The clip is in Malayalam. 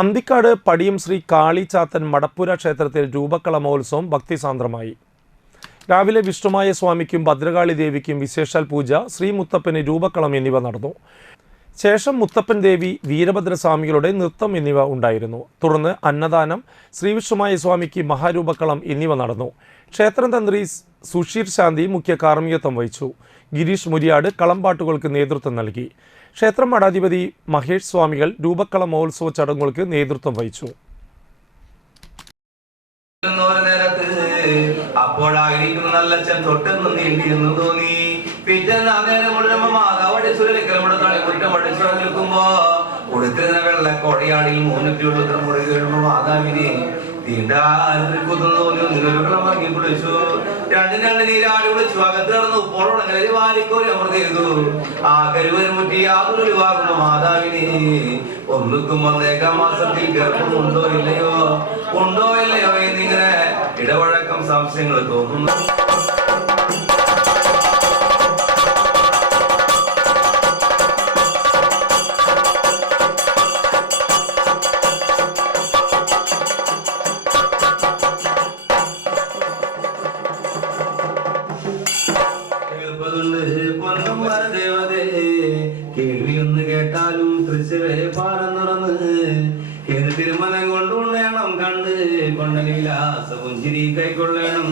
അന്തിക്കാട് പടിയം ശ്രീ കാളിച്ചാത്തൻ മടപ്പുര ക്ഷേത്രത്തിൽ രൂപക്കള മഹോത്സവം ഭക്തിസാന്ദ്രമായി. രാവിലെ വിഷ്ണുമായ സ്വാമിക്കും ഭദ്രകാളി ദേവിക്കും വിശേഷാൽ പൂജ, ശ്രീ മുത്തപ്പന് രൂപക്കളം എന്നിവ നടന്നു. ശേഷം മുത്തപ്പൻ ദേവി, വീരഭദ്രസ്വാമികളുടെ നൃത്തം എന്നിവ ഉണ്ടായിരുന്നു. തുടർന്ന് അന്നദാനം, ശ്രീവിഷ്ണുമായ സ്വാമിക്ക് മഹാരൂപക്കളം എന്നിവ നടന്നു. ക്ഷേത്രം തന്ത്രി സുഷീർ ശാന്തി മുഖ്യ കാർമ്മികത്വം വഹിച്ചു. ഗിരീഷ് മുരിയാട് കളംപാട്ടുകൾക്ക് നേതൃത്വം നൽകി. ക്ഷേത്രം മഠാധിപതി മഹേഷ് സ്വാമികൾ രൂപക്കള മഹോത്സവ ചടങ്ങുകൾക്ക് നേതൃത്വം വഹിച്ചു. അപ്പോഴായിരിക്കും നല്ല തൊട്ടെന്ന് നീണ്ടിയെന്ന് തോന്നി. പിറ്റേന്ന് നേരം മുഴുവൻ നിൽക്കുമ്പോ കൊടുക്കുന്ന വെള്ള കൊടയാടിയിൽ മൂന്നറ്റിയുള്ള മുറി കഴിയുമ്പോ മാതാവിനെ തീണ്ടാകുന്നു കുടിച്ചു. രണ്ട് നീരാടി കുടിച്ചു. അകത്ത് കിടന്നു ഉപ്പോളോടങ്ങനെ വാരിക്കോരി അമൃത ചെയ്തു. ആ കരുവരും മുറ്റി യാതൊരു വാങ്ങുമ്പോ മാതാവിനെ ഒന്നുക്കും വന്നേക്കാം മാസത്തിൽ ഗർഭം ഉണ്ടോ ഇല്ലയോ എന്നിങ്ങനെ ഇടവഴക്കം സംശയങ്ങൾ തോന്നുന്നു. കേൾവിയൊന്ന് കേട്ടാലും തൃശ്ശിവേ പാറന്നുറന്ന് തിരുമല കൊണ്ടുണ്ടേണം കണ്ട് കൊണ്ടലിലാസവും ചിരി കൈക്കൊള്ളണം.